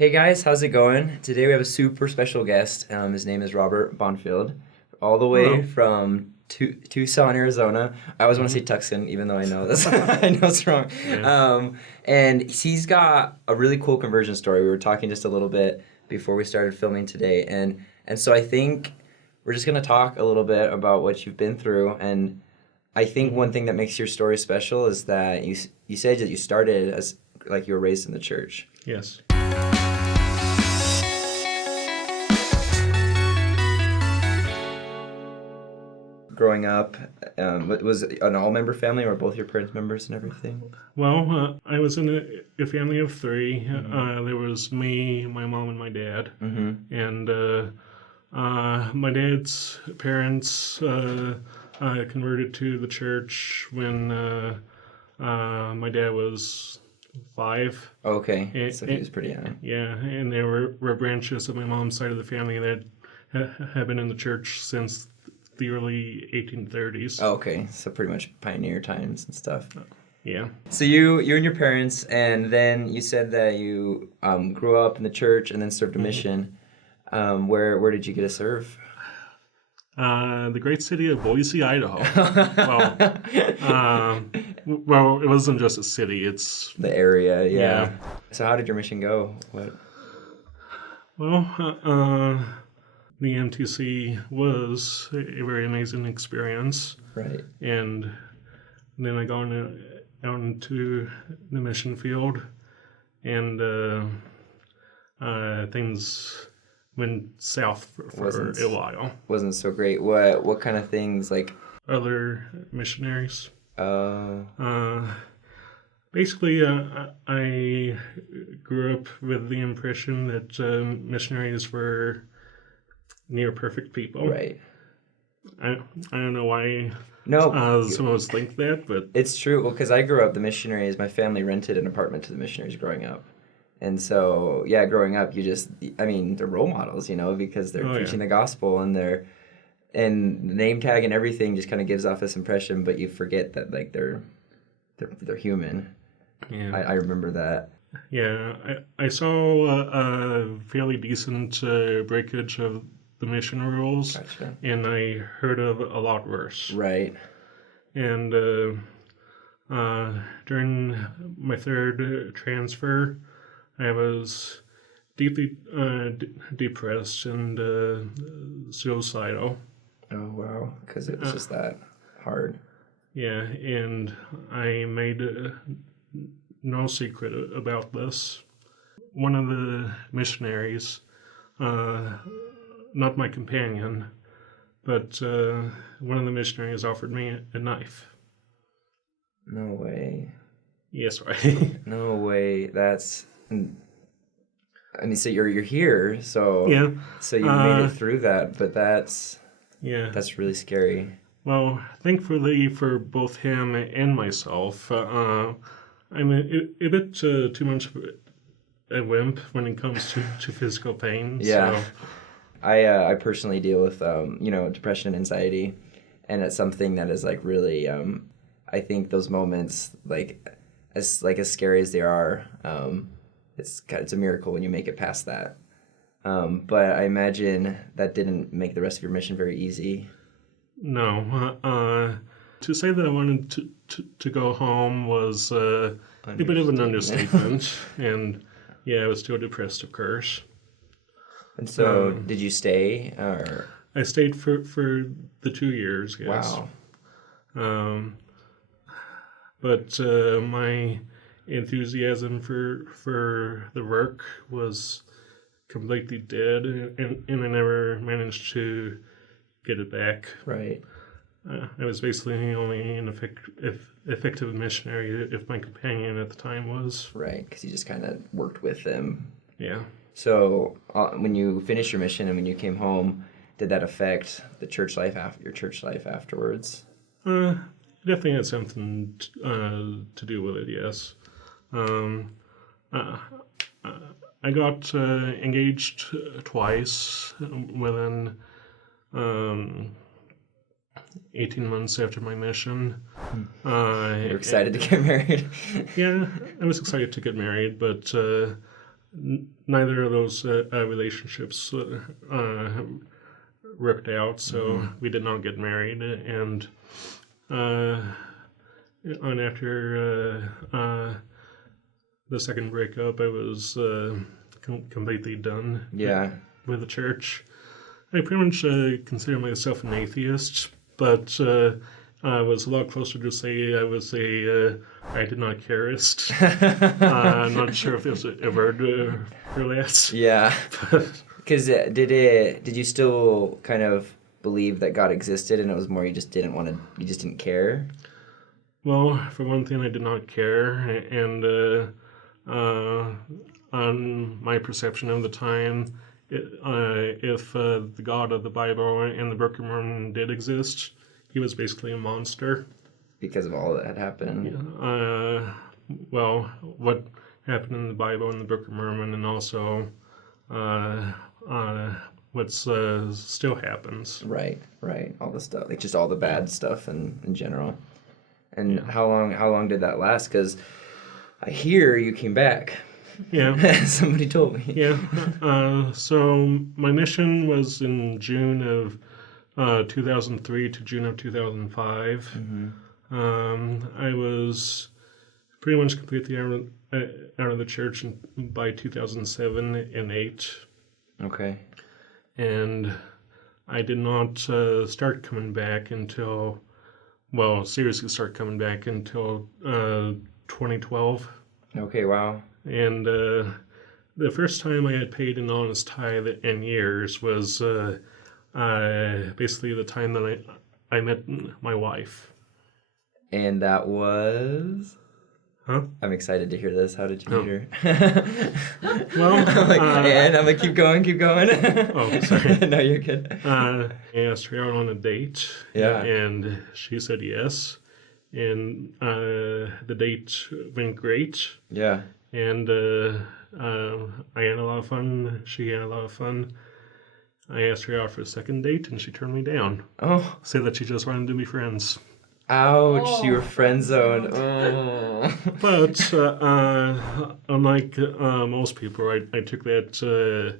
Hey guys, how's it going? Today we have a super special guest. His name is Robert Bonfield, all the way Hello. from Tucson, Arizona. I always want to say hmm Tucson, even though I know that's I know it's wrong. Yeah. And he's got a really cool conversion story. We were talking just a little bit before we started filming today, and so I think we're just gonna talk a little bit about what you've been through. And I think hmm one thing that makes your story special is that you said that you started as like you were raised in the church. Yes. Growing up, was it an all-member family or both your parents members and everything? Well, I was in a family of three. Mm-hmm. There was me, my mom, and my dad. Mm-hmm. And my dad's parents converted to the church when my dad was 5. Okay, And, so he was pretty young. yeah, and there were branches of my mom's side of the family that have been in the church since the early 1830s. Oh, okay, so pretty much pioneer times and stuff. Yeah. So you and your parents, and then you said that you grew up in the church and then served a mission. Where did you get to serve? The great city of Boise, Idaho. Well, it wasn't just a city. It's The area, yeah. yeah. So how did your mission go? What? Well, the MTC was a very amazing experience, Right. and then I got out into the mission field, and things went south for Wasn't a while. wasn't so great. What kind of things like? Other missionaries. Uh, Uh, Basically, I grew up with the impression that missionaries were near perfect people. right. I, I don't know why No, some of us think that, but it's true. Well, because I grew up, the missionaries, my family rented an apartment to the missionaries growing up. And so, yeah, growing up, I mean, they're role models, because they're oh yeah, preaching the gospel and the name tag and everything just kind of gives off this impression, but you forget that, like, they're human. yeah, I remember that. yeah. I saw a fairly decent breakage of the mission rules, Gotcha. and I heard of a lot worse. Right. And during my third transfer, I was deeply depressed and suicidal. Oh, wow. Because it was just that hard. Yeah, and I made no secret about this. One of the missionaries, uh, not my companion, but one of the missionaries offered me a knife. No way. Yes, right. No way. I mean, so you're here, so Yeah, so you made uh, it through that, but yeah. that's really scary. Well, thankfully for both him and myself, I'm a bit too much of a wimp when it comes to physical pain. Yeah. So, I personally deal with depression and anxiety, and it's something that is like really I think those moments as scary as they are, it's a miracle when you make it past that. But I imagine that didn't make the rest of your mission very easy. no. To say that I wanted to go home was a bit of an understatement. And yeah, I was still depressed, of course. And so, Um, did you stay or? I stayed for the 2 years, yes. Wow. Um, but my enthusiasm for the work was completely dead, and I never managed to get it back. Right. I was basically only an effective missionary if my companion at the time was. Right, because you just kind of worked with them. Yeah. So, when you finished your mission and when you came home, did that affect your church life afterwards? It definitely had something to do with it, yes. Um, uh, I got engaged twice within um, 18 months after my mission. You're excited to get married. Yeah, I was excited to get married, but neither of those relationships worked out, so we did not get married. And after the second breakup, I was completely done Yeah. with the church. I pretty much consider myself an atheist, but I was a lot closer to say I was I did not careist. I'm not sure if there's a word for that. Yeah. But Because did you still kind of believe that God existed, and it was more you just didn't care? well, for one thing, I did not care, and on my perception of the time, if the God of the Bible and the Book of Mormon did exist, he was basically a monster. Because of all that had happened. Well, what happened in the Bible and the Book of Mormon, and also what's still happens. Right. All the stuff, like just all the bad stuff in general. And Yeah. how long did that last? Because I hear you came back. Yeah. Somebody told me. Yeah. So my mission was in June of 2003 to June of 2005. I was pretty much completely out of the church by 2007 and 8. Okay. And I did not start coming back until, well, seriously start coming back until 2012. Okay, wow. And the first time I had paid an honest tithe in years was basically the time that I met my wife. And that was... Huh? I'm excited to hear this. How did you meet her? Well, and I'm like, keep going. Oh, sorry. No, you're good. I asked her out on a date. Yeah. And she said yes. And the date went great. Yeah. And I had a lot of fun. She had a lot of fun. I asked her out for a second date, and she turned me down. Oh, Said that she just wanted to be friends. ouch! You were friend zoned. Oh. But unlike most people, I took that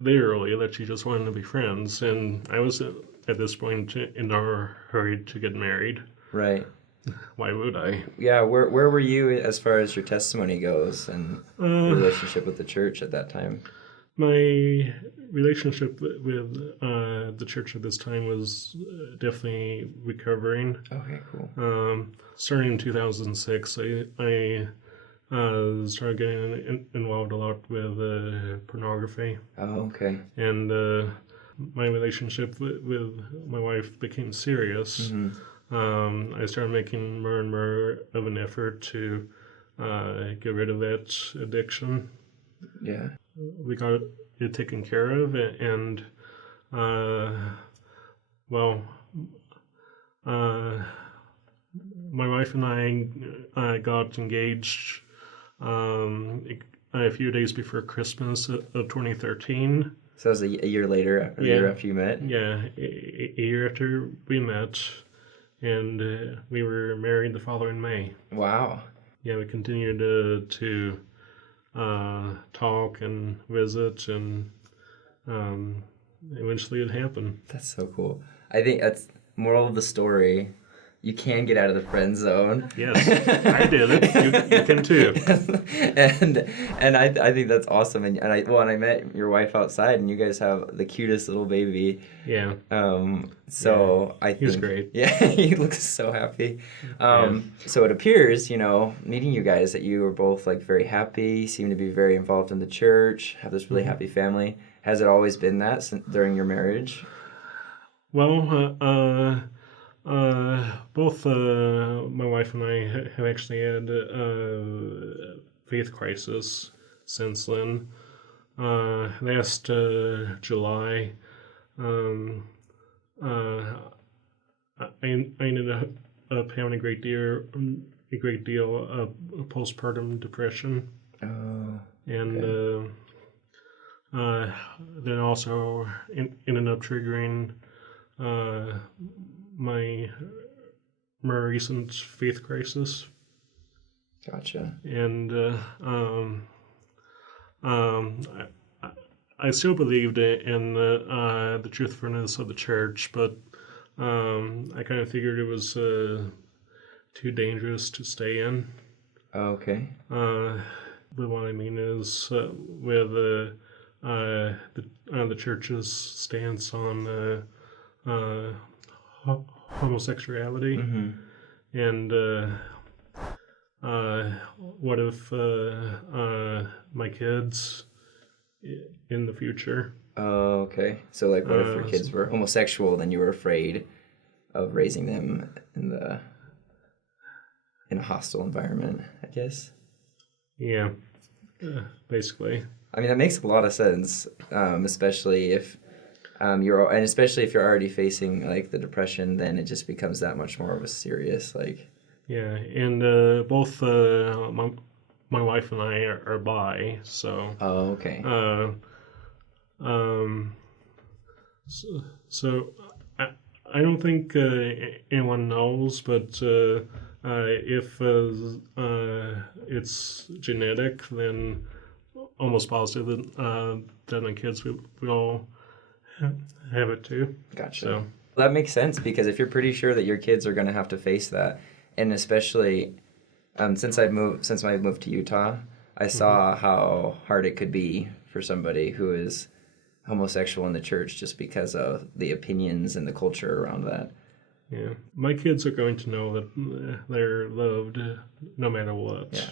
literally, that she just wanted to be friends. And I was at this point in a hurry to get married. Right. Why would I? Yeah. Where were you as far as your testimony goes and your relationship with the church at that time? My relationship with the church at this time was definitely recovering. Okay. Cool. Starting in 2006, I started getting involved a lot with pornography. Oh, okay. And my relationship with my wife became serious. I started making more and more of an effort to get rid of that addiction. Yeah. We got it taken care of, and well, my wife and I got engaged a few days before Christmas of 2013. So that was a year later, a year after you met? Yeah, a year after we met, and we were married the following May. Wow. Yeah, we continued to talk and visit, and eventually it happened. That's so cool. I think that's moral of the story. You can get out of the friend zone. Yes, I did it. You can too. and I think that's awesome. And I met your wife outside, and you guys have the cutest little baby. Yeah. So I think He's great. Yeah, he looks so happy. So it appears, meeting you guys, that you were both like very happy, seem to be very involved in the church, have this really happy family. Has it always been that during your marriage? Well, both my wife and I have actually had a faith crisis since then. Last July, I ended up having a great deal of postpartum depression. Oh. And then also ended up triggering my more recent faith crisis. Gotcha. And I still believed in the truthfulness of the church, but I kind of figured it was too dangerous to stay in. Okay. But what I mean is with the church's stance on homosexuality, Mm-hmm. and what if my kids in the future? Oh, okay. So like, what if your kids were homosexual? Then you were afraid of raising them in a hostile environment, I guess. Yeah, basically. I mean, that makes a lot of sense, especially if especially if you're already facing like the depression, then it just becomes that much more of a serious like. Yeah, and both my wife and I are bi, so. Oh, okay. Um, so I don't think anyone knows, but if it's genetic, then almost positive that my kids will have it too. Gotcha. So That makes sense because if you're pretty sure that your kids are going to have to face that, and especially since I moved to Utah, I saw how hard it could be for somebody who is homosexual in the church just because of the opinions and the culture around that. yeah, my kids are going to know that they're loved no matter what. Yeah.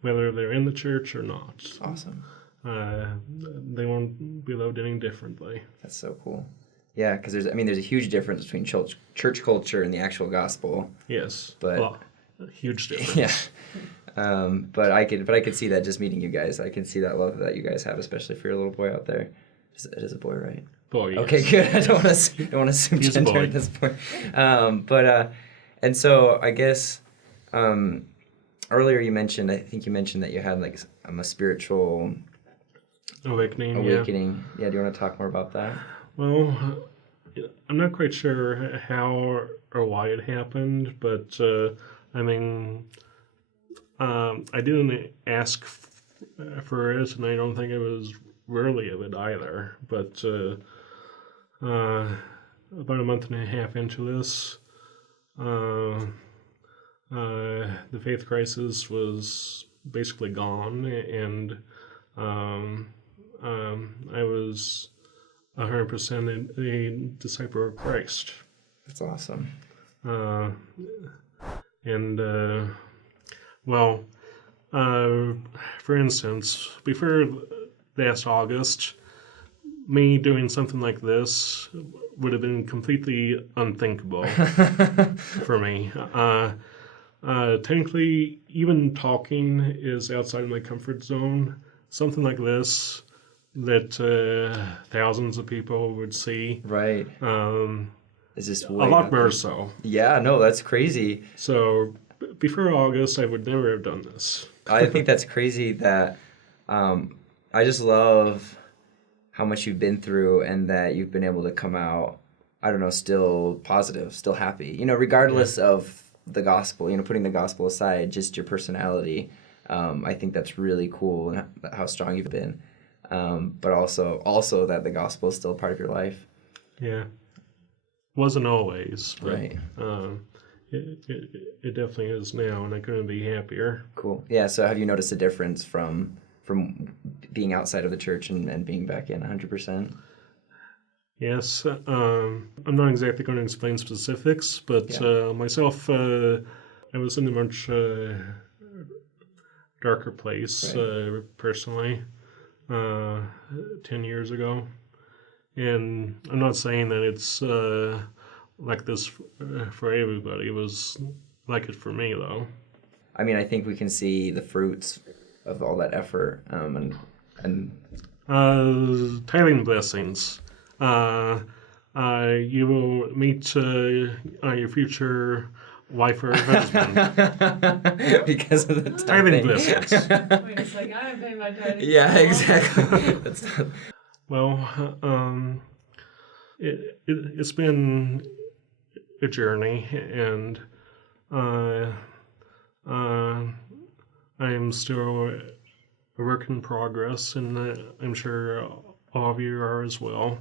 Whether they're in the church or not. Awesome. They won't be loved any differently. That's so cool. Yeah, because there's a huge difference between church culture and the actual gospel. Yes, but a huge difference. Yeah. But I could see that just meeting you guys. I can see that love that you guys have, especially for your little boy out there. It is a boy, right? Boy. Yes. Okay, good. I don't want to assume He's gender a boy. at this point. And so I guess earlier I think you mentioned that you had like a spiritual awakening. Yeah. Do you want to talk more about that? Well, I'm not quite sure how or why it happened, but I didn't ask for it, and I don't think it was worthy of it either. But about a month and a half into this, the faith crisis was basically gone, and I was 100% a disciple of Christ. That's awesome. For instance, before last August, me doing something like this would have been completely unthinkable for me. Technically, even talking is outside of my comfort zone. Something like this that thousands of people would see. Right. Is this a lot more so? Yeah, no, that's crazy. So before August, I would never have done this. I think that's crazy that I just love how much you've been through and that you've been able to come out, I don't know, still positive, still happy. Regardless of the gospel, putting the gospel aside, just your personality. I think that's really cool and how strong you've been. But also that the gospel is still a part of your life. Yeah. Wasn't always, but right. It definitely is now, and I couldn't be happier. Cool. Yeah, so have you noticed a difference from being outside of the church and being back in 100%? Yes. I'm not exactly going to explain specifics, but myself, I was in a much darker place, personally, 10 years ago. And I'm not saying that it's like this for everybody. It was like it for me, though. I think we can see the fruits of all that effort and tithing blessings. You will meet your future wife or husband because of the tithing blessings. Wait a second, I didn't pay my tithing. Yeah, exactly. Well, it's been a journey, and I am still work in progress, and I'm sure all of you are as well.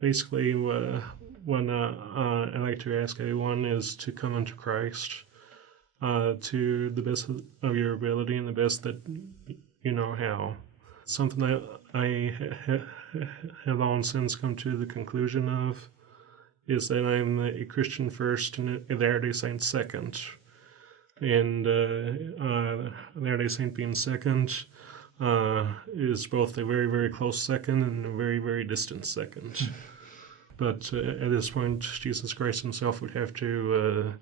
Basically, what I like to ask everyone is to come unto Christ to the best of your ability and the best that you know how. Something that I have long since come to the conclusion of is that I'm a Christian first and a Latter-day Saint second. And Latter-day Saint being second is both a very, very close second and a very, very distant second. But at this point, Jesus Christ himself would have to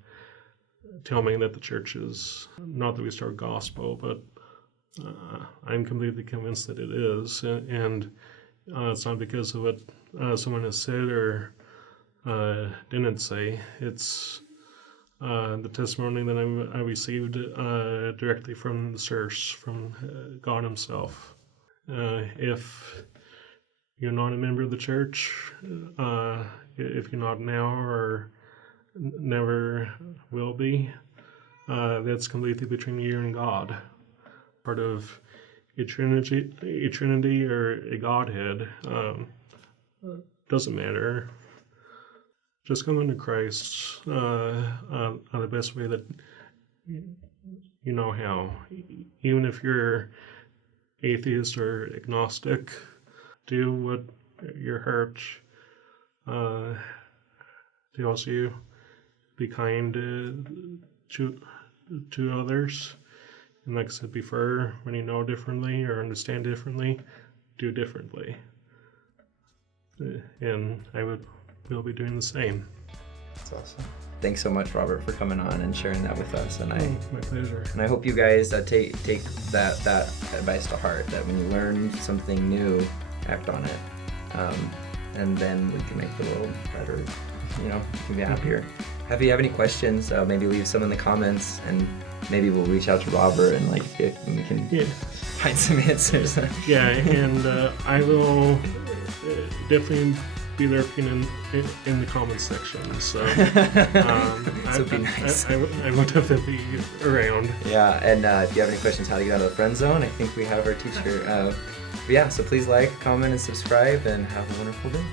tell me that the church is not the restored gospel, but I'm completely convinced that it is. And it's not because of what someone has said or didn't say. It's the testimony that I received directly from the source, from God himself. If you're not a member of the church, if you're not now or never will be, that's completely between you and God. Part of a trinity or a Godhead, doesn't matter. Just come into Christ the best way that you know how. Even if you're atheist or agnostic, do what your heart tells you. Be kind to others. And like I said before, when you know differently or understand differently, do differently. And we'll be doing the same. That's awesome. Thanks so much, Robert, for coming on and sharing that with us. And my pleasure. And I hope you guys take that advice to heart. That when you learn something new, act on it, and then we can make the world better. You know, we can be happier. If you have any questions, maybe leave some in the comments, and maybe we'll reach out to Robert and if we can find some answers. Yeah, and I will definitely be lurking in the comments section. So, so be nice. I will definitely be around. Yeah, and if you have any questions how to get out of the friend zone, I think we have our teacher. But yeah, so please like, comment, and subscribe, and have a wonderful day.